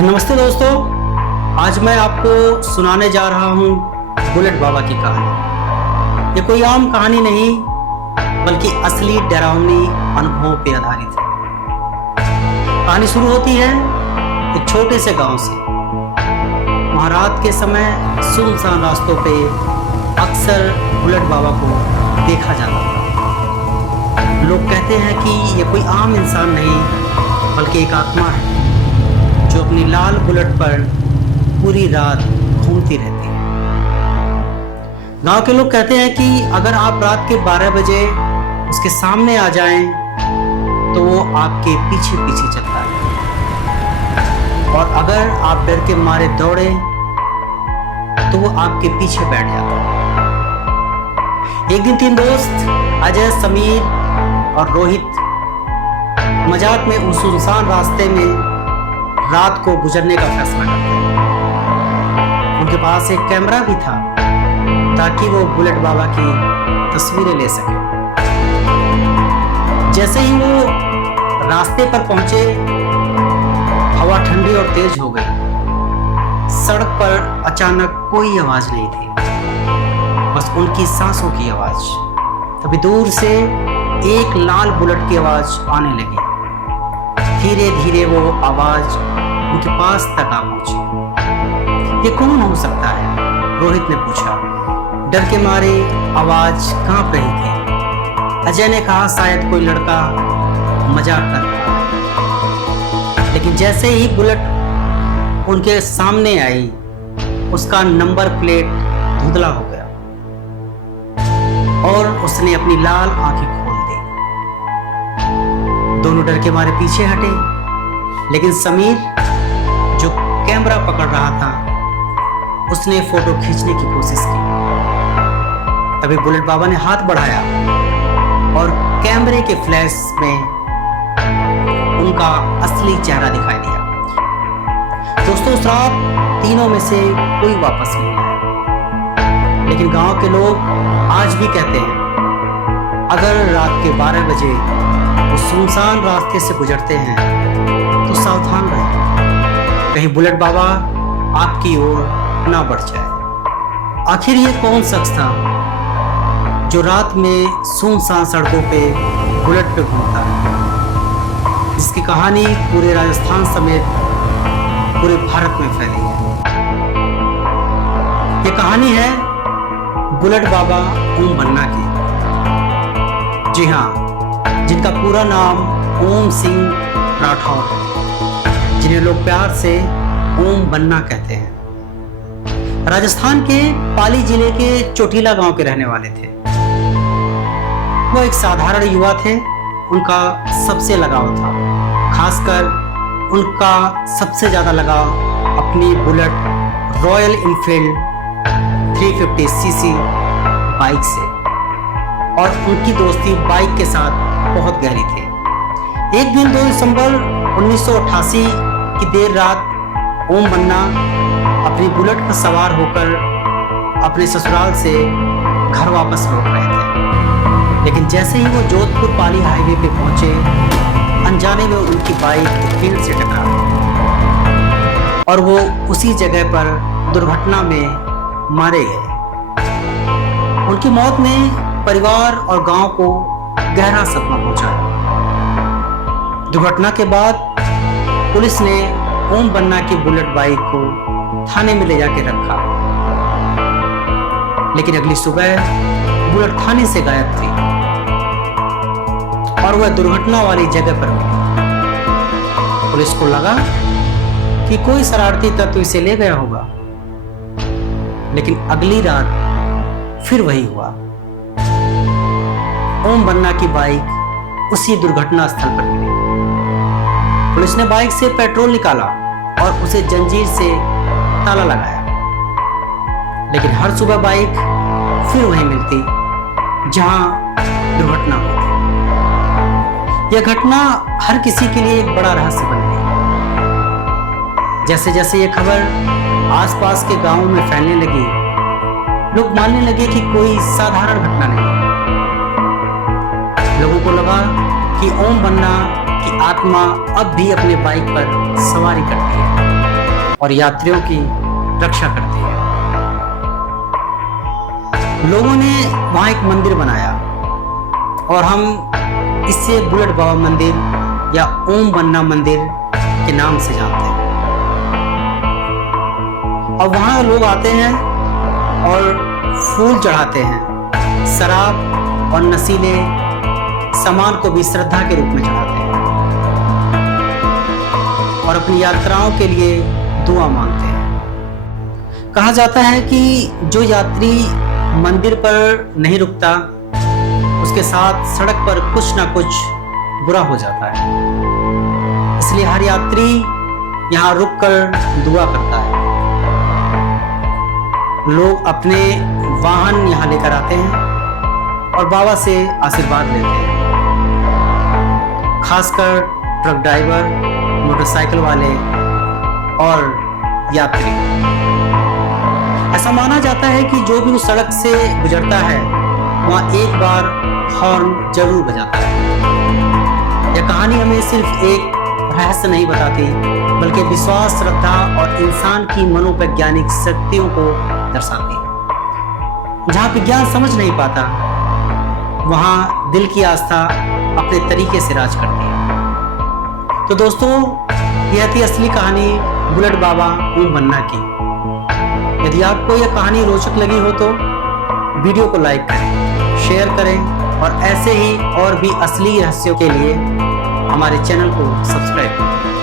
नमस्ते दोस्तों, आज मैं आपको सुनाने जा रहा हूँ बुलेट बाबा की कहानी। ये कोई आम कहानी नहीं बल्कि असली डरावनी अनुभवों पर आधारित है। कहानी शुरू होती है एक छोटे से गांव से। वहाँ रात के समय सुनसान रास्तों पे अक्सर बुलेट बाबा को देखा जाता था। लोग कहते हैं कि ये कोई आम इंसान नहीं बल्कि एक आत्मा है जो अपनी लाल बुलेट पर पूरी रात घूमती रहती है। गांव के लोग कहते हैं कि अगर आप रात के 12 बजे उसके सामने आ जाएं तो वो आपके पीछे पीछे चलता है, और अगर आप डर के मारे दौड़े तो वो आपके पीछे बैठ जाता है। एक दिन 3 दोस्त अजय, समीर और रोहित मजाक में उस सुनसान रास्ते में रात को गुजरने का फैसला करते हैं। उनके पास एक कैमरा भी था ताकि वो बुलेट बाबा की तस्वीरें ले सके। जैसे ही वो रास्ते पर पहुंचे, हवा ठंडी और तेज हो गई। सड़क पर अचानक कोई आवाज नहीं थी, बस उनकी सांसों की आवाज। तभी दूर से एक लाल बुलेट की आवाज आने लगी। धीरे धीरे वो आवाज उनके पास तक आ पहुंची। ये कौन हो सकता है? रोहित ने पूछा। डर के मारे आवाज कांप रही थी। अजय ने कहा शायद कोई लड़का मजाक कर रहा है। लेकिन जैसे ही बुलेट उनके सामने आई, उसका नंबर प्लेट धुंधला हो गया और उसने अपनी लाल आंखें खोल दी। दोनों डर के मारे पीछे हटे, लेकिन समीर जो कैमरा पकड़ रहा था उसने फोटो खींचने की कोशिश की। तभी बुलेट बाबा ने हाथ बढ़ाया और कैमरे के फ्लैश में उनका असली चेहरा दिखाई दिया। दोस्तों, उस रात तीनों में से कोई वापस नहीं आया, लेकिन गांव के लोग आज भी कहते हैं अगर रात के 12 बजे वो सुनसान रास्ते से गुजरते हैं तो सावधान रहें, कहीं बुलेट बाबा आपकी ओर ना बढ़ जाए। आखिर ये कौन शख्स था जो रात में सुनसान सड़कों पे बुलेट पे घूमता है, जिसकी कहानी पूरे राजस्थान समेत पूरे भारत में फैली है? ये कहानी है बुलेट बाबा ओम बन्ना की। जी हाँ, जिनका पूरा नाम ओम सिंह राठौर है, जिन्हें लोग प्यार से ओम बन्ना कहते हैं। राजस्थान के पाली जिले के चोटीला गांव के रहने वाले थे। वो एक साधारण युवा थे। उनका सबसे लगाव था, खासकर उनका सबसे ज्यादा लगाव अपनी bullet royal Enfield 350 CC bike से, और उनकी दोस्ती बाइक के साथ बहुत गहरी थी। एक दिन 2 दिसंबर 1988 की देर रात ओम बन्ना अपनी बुलेट पर सवार होकर अपने ससुराल से घर वापस लौट रहे थे। लेकिन जैसे ही वो जोधपुर पाली हाईवे पे पहुंचे, अनजाने में उनकी बाइक फील्ड से टकरा गई और वो उसी जगह पर दुर्घटना में मारे गए। उनकी मौत ने परिवार और गांव को गहरा सदमा पहुंचाया। दुर्घटना के बाद पुलिस ने ओम बन्ना की बुलेट बाइक को थाने में ले जाके रखा, लेकिन अगली सुबह बुलेट थाने से गायब थी और वह दुर्घटना वाली जगह पर मिली। पुलिस को लगा कि कोई शरारती तत्व इसे ले गया होगा, लेकिन अगली रात फिर वही हुआ। ओम बन्ना की बाइक उसी दुर्घटना स्थल पर मिली। पुलिस ने बाइक से पेट्रोल निकाला और उसे जंजीर से ताला लगाया, लेकिन हर सुबह बाइक फिर वहीं मिलती जहां दुर्घटना हुई थी। यह घटना हर किसी के लिए एक बड़ा रहस्य बन गई। जैसे जैसे यह खबर आसपास के गांवों में फैलने लगी, लोग मानने लगे कि कोई साधारण घटना नहीं। लोगों को लगा कि ओम बन्ना की आत्मा अब भी अपने बाइक पर सवारी करती है। और यात्रियों की रक्षा करती है। लोगों ने वहां एक मंदिर बनाया और हम इसे बुलेट बाबा मंदिर या ओम बन्ना मंदिर के नाम से जानते हैं। अब वहां लोग आते हैं और फूल चढ़ाते हैं, शराब और नशीले सामान को भी श्रद्धा के रूप में चढ़ाते हैं और अपनी यात्राओं के लिए दुआ मांगते हैं। कहा जाता है कि जो यात्री मंदिर पर नहीं रुकता उसके साथ सड़क पर कुछ ना कुछ बुरा हो जाता है, इसलिए हर यात्री यहाँ रुककर दुआ करता है। लोग अपने वाहन यहाँ लेकर आते हैं और बाबा से आशीर्वाद लेते हैं, खासकर ट्रक ड्राइवर, मोटरसाइकिल वाले और यात्री। ऐसा माना जाता है कि जो भी उस सड़क से गुजरता है वहां एक बार हॉर्न जरूर बजाता है। यह कहानी हमें सिर्फ एक रहस्य नहीं बताती, बल्कि विश्वास, श्रद्धा और इंसान की मनोवैज्ञानिक शक्तियों को दर्शाती है। जहां विज्ञान समझ नहीं पाता वहां दिल की आस्था अपने तरीके से राज करती है। तो दोस्तों, यह थी असली कहानी बुलेट बाबा ओम बन्ना की। यदि आपको यह कहानी रोचक लगी हो तो वीडियो को लाइक करें, शेयर करें और ऐसे ही और भी असली रहस्यों के लिए हमारे चैनल को सब्सक्राइब करें।